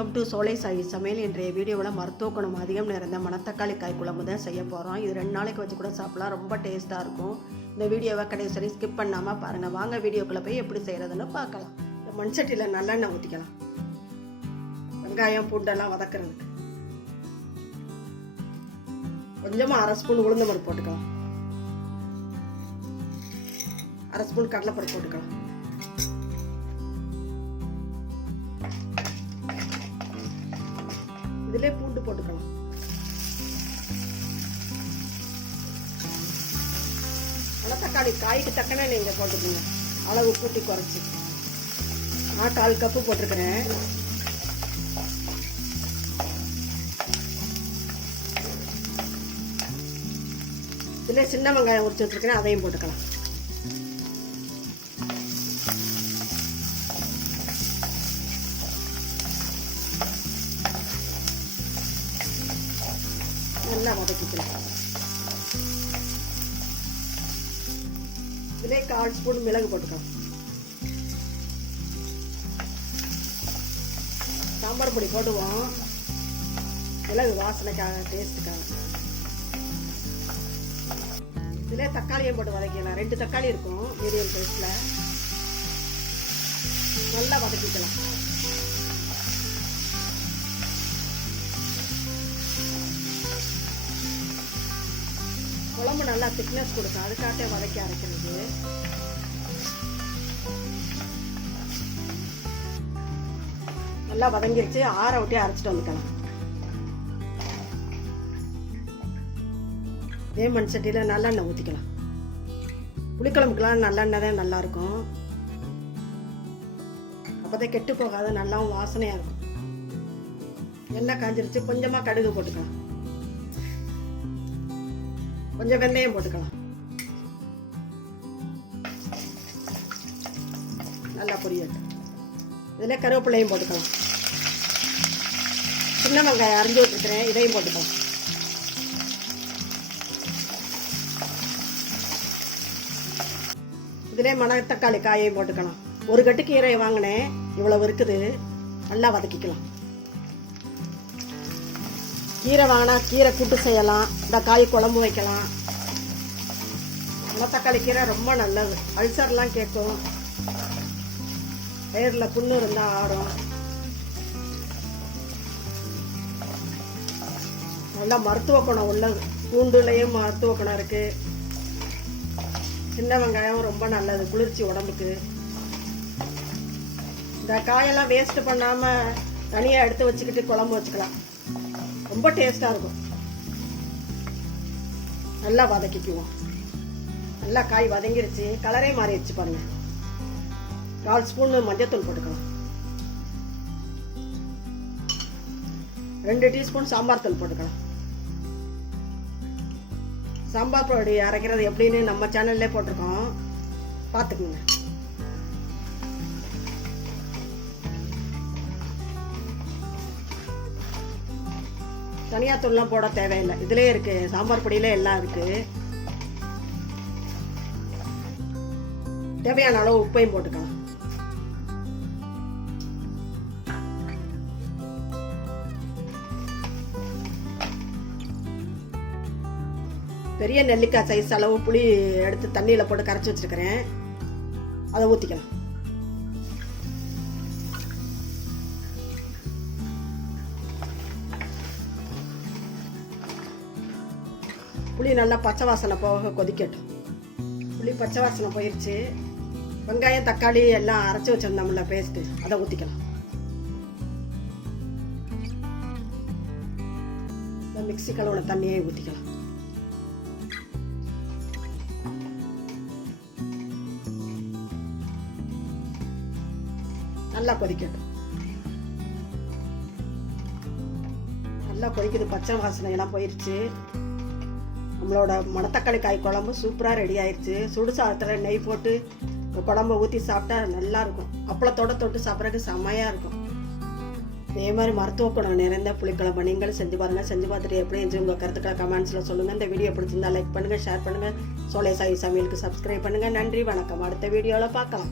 Welcome to சோலை சாய் சமையல். இன்றைய வீடியோவில் மருத்துவ குணம் அதிகம் நிறைந்த மணத்தக்காளி காய் குழம்பு தான் செய்ய போகிறோம். இது 2 நாளைக்கு வச்சு கூட சாப்பிடலாம், ரொம்ப டேஸ்ட்டாக இருக்கும். இந்த வீடியோவை கடைசி வரை ஸ்கிப் பண்ணாமல் பாருங்கள். வாங்க வீடியோக்குள்ளே போய் எப்படி செய்கிறதுன்னு பார்க்கலாம். இந்த மண் சட்டியில் நல்லெண்ணெய் ஊற்றிக்கலாம். வெங்காயம் பூண்டெல்லாம் வதக்கிறதுக்கு கொஞ்சமாக 1/2 ஸ்பூன் உளுந்த பருப்பு போட்டுக்கலாம். 1/2 ஸ்பூன் கடலைப்பருப்பு போட்டுக்கலாம். இதிலே பூண்டு போட்டுக்கலாம். மணத்தக்காளி காய்க்கு தக்கன நீங்கள் போட்டுக்கோங்க, அளவு கூட்டி குறைச்சி. நான் 1/4 கப்பு போட்டிருக்கிறேன். இதிலே சின்ன வெங்காயம் உரிச்சு வச்சிருக்கிறேன், அதையும் போட்டுக்கலாம். நல்லா வதக்கிக்கலாம். இதிலே 1/4 ஸ்பூன் மிளகு போட்டுக்கலாம். சாம்பார் பொடி போடுவோம், மிளகு வாசனைக்காக, டேஸ்ட்டுக்காக. இதிலே தக்காளியும் போட்டு வதக்கிக்கலாம். 2 தக்காளி இருக்கும் மீடியம் சைஸில். நல்லா வதக்கிக்கலாம். குழம்பு நல்லா திக்னஸ் கொடுக்கும், அதுக்காக வதக்கி அரைக்கிறது. நல்லா வதங்கிருச்சு, ஆற விட்டு அரைச்சிட்டு வந்துக்கலாம். இதே மண் சட்டியில் நல்லெண்ணெய் ஊற்றிக்கலாம். புளிக்குழம்புக்கெல்லாம் நல்லெண்ணெய் தான் நல்லாயிருக்கும், அப்போதான் கெட்டு போகாத, நல்லாவும் வாசனையாக இருக்கும். எண்ணெய் காஞ்சிருச்சு, கொஞ்சமாக கடுகு போட்டுக்கலாம். கொஞ்சம் வெந்தயம் போட்டுக்கலாம். நல்லா பொரியட்டும். இதில் கருவேப்பிலையும் போட்டுக்கலாம். சின்ன வெங்காயம் அரைஞ்சி வச்சுருக்கிறேன், இதையும் போட்டுக்கலாம். இதிலே மணத்தக்காளி காயையும் போட்டுக்கலாம். 1 கட்டு கீரை வாங்கினேன், இவ்வளவு இருக்குது. நல்லா வதக்கிக்கலாம். கீரை வாங்கினா கீரை கூட்டு செய்யலாம், இந்த காய் குழம்பு வைக்கலாம். மணத்தக்காளி கீரை ரொம்ப நல்லது, அல்சர்லாம் கேட்கும், வயிறில் புண்ணு இருந்தால் ஆடும். நல்லா மருத்துவ குணம் உள்ளது, பூண்டுலேயும் மருத்துவ குணம் இருக்குது. சின்ன வெங்காயம் ரொம்ப நல்லது, குளிர்ச்சி உடம்புக்கு. இந்த காயெல்லாம் வேஸ்ட் பண்ணாமல் தனியாக எடுத்து வச்சுக்கிட்டு குழம்பு வச்சுக்கலாம், ரொம்ப டேஸ்டாக இருக்கும். நல்லா வதக்கிக்குவோம். நல்லா காய் வதங்கிருச்சு, கலரே மாறிடுச்சு பாருங்க. 1/4 ஸ்பூன் மஞ்சத்தூள் போட்டுக்கலாம். 2 டீஸ்பூன் சாம்பார் தூள் போட்டுக்கலாம். சாம்பார் பொடி அரைக்கிறது எப்படின்னு நம்ம சேனல்லே போட்டிருக்கோம், பார்த்துக்குங்க. தனியாத்தூள்லாம் போட தேவையில்லை, இதிலே இருக்கு, சாம்பார் பொடியில எல்லாம் இருக்கு. தேவையான அளவு உப்பையும் போட்டுக்கலாம். பெரிய நெல்லிக்காய் சைஸ் அளவு புளி எடுத்து தண்ணியில் போட்டு கரைச்சி வச்சிருக்கிறேன், அதை ஊற்றிக்கலாம். புளி நல்லா பச்சை வாசனை போக கொதிக்கட்டும். புளி பச்சை வாசனை போயிடுச்சு. வெங்காயம் தக்காளி எல்லாம் அரைச்சி வச்சிருந்தோம்ல பேஸ்ட்டு, அதை ஊற்றிக்கலாம். மிக்ஸி கழுவுன தண்ணியை ஊற்றிக்கலாம். நல்லா கொதிக்கட்டும். நல்லா கொதிக்குது, பச்சை வாசனை எல்லாம் போயிடுச்சு. நம்மளோட மணத்தக்காளி காய் குழம்பு சூப்பராக ரெடி ஆயிடுச்சு. சுடு சாதத்தில் நெய் போட்டு குழம்பை ஊற்றி சாப்பிட்டா நல்லாயிருக்கும். அப்பளத்தோட தொட்டு சாப்பிட்றதுக்கு செம்மையாக இருக்கும். இதே மாதிரி மருத்துவ குணம் நிறைந்த புளிக்குழம்பு நீங்களும் செஞ்சு பாருங்கள். செஞ்சு பார்த்துட்டு எப்படி இருந்துச்சு உங்கள் கருத்துக்களை கமெண்ட்ஸில் சொல்லுங்கள். இந்த வீடியோ பிடிச்சிருந்தா லைக் பண்ணுங்கள், ஷேர் பண்ணுங்கள். சோலை சாய் சமையலுக்கு சப்ஸ்கிரைப் பண்ணுங்கள். நன்றி, வணக்கம். அடுத்த வீடியோவில் பார்க்கலாம்.